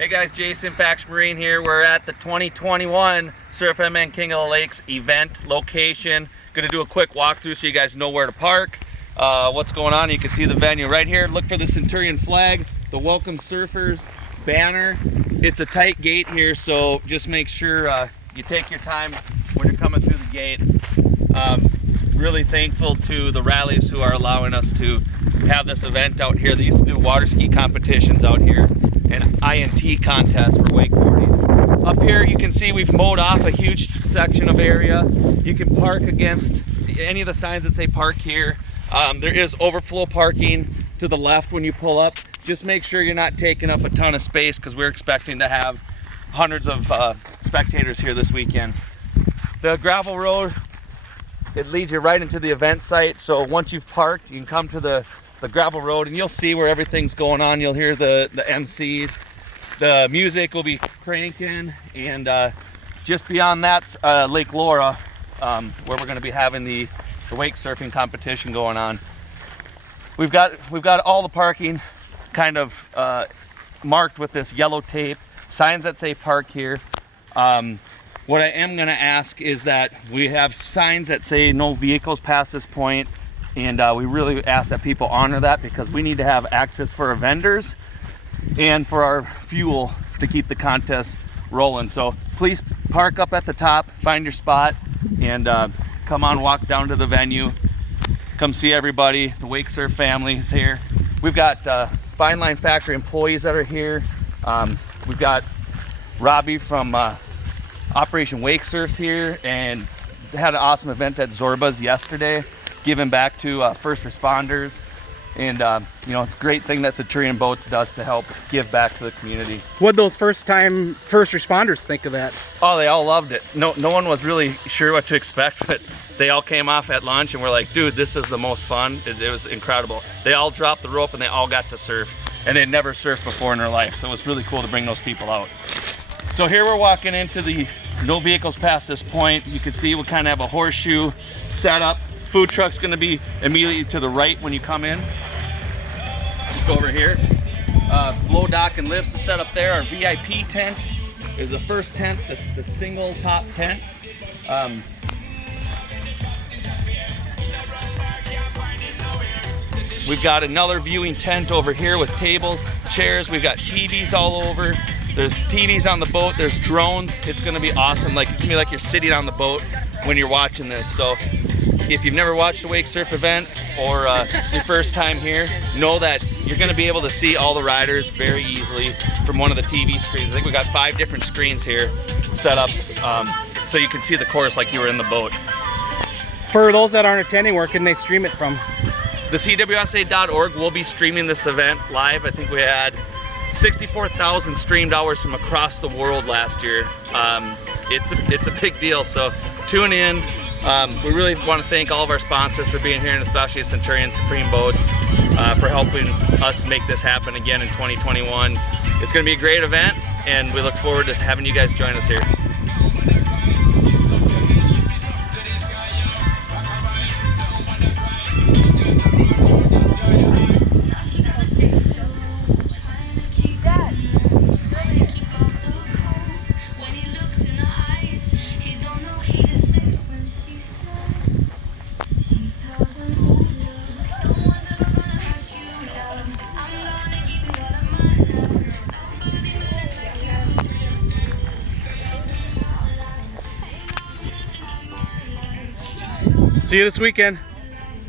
Hey guys, Jason Fax Marine here. We're at the 2021 Surf MN King of the Lakes event location. Gonna do a quick walkthrough so you guys know where to park, what's going on. You can see the venue right here. Look for the Centurion flag, the Welcome Surfers banner. It's a tight gate here, so just make sure you take your time when you're coming through the gate. Really thankful to the rallies who are allowing us to have this event out here. They used to do water ski competitions out here and INT contests for wakeboarding. Up here you can see we've mowed off a huge section of area. You can park against any of the signs that say park here. There is overflow parking to the left when you pull up. Just make sure you're not taking up a ton of space because we're expecting to have hundreds of spectators here this weekend. The gravel road, it leads you right into the event site. So once you've parked, you can come to the gravel road and you'll see where everything's going on. You'll hear the MCs. The music will be cranking, and just beyond that's Lake Laura, where we're going to be having the wake surfing competition going on. We've got all the parking kind of marked with this yellow tape, signs that say park here. What I am going to ask is that we have signs that say no vehicles past this point, and we really ask that people honor that because we need to have access for our vendors and for our fuel to keep the contest rolling. So please park up at the top, find your spot, and come on, walk down to the venue. Come see everybody. The Wake Surf family is here. We've got Fine Line Factory employees that are here. We've got Robbie from Operation Wake Surf's here, and they had an awesome event at Zorba's yesterday, giving back to first responders. And you know, it's a great thing that Centurion Boats does to help give back to the community. What'd those first-time first responders think of that? Oh, they all loved it. No one was really sure what to expect, but they all came off at lunch and were like, dude, this is the most fun. It was incredible. They all dropped the rope and they all got to surf, and they'd never surfed before in their life. So it was really cool to bring those people out. So here we're walking into the no vehicles past this point. You can see we kind of have a horseshoe setup. Food truck's going to be immediately to the right when you come in. Just over here. Flow dock and lifts is set up there. Our VIP tent is the first tent, the single top tent. We've got another viewing tent over here with tables, chairs. We've got TVs all over. There's TVs on the boat. There's drones. It's going to be awesome. It's going to be like you're sitting on the boat when you're watching this. So if you've never watched a wake surf event, or it's your first time here, know that you're going to be able to see all the riders very easily from one of the TV screens. I think we got 5 different screens here set up, so you can see the course like you were in the boat. For those that aren't attending, where can they stream it from? The CWSA.org will be streaming this event live. I think we had 64,000 streamed hours from across the world last year. It's a big deal, so tune in. We really want to thank all of our sponsors for being here, and especially Centurion Supreme Boats for helping us make this happen again in 2021. It's going to be a great event, and we look forward to having you guys join us here. See you this weekend.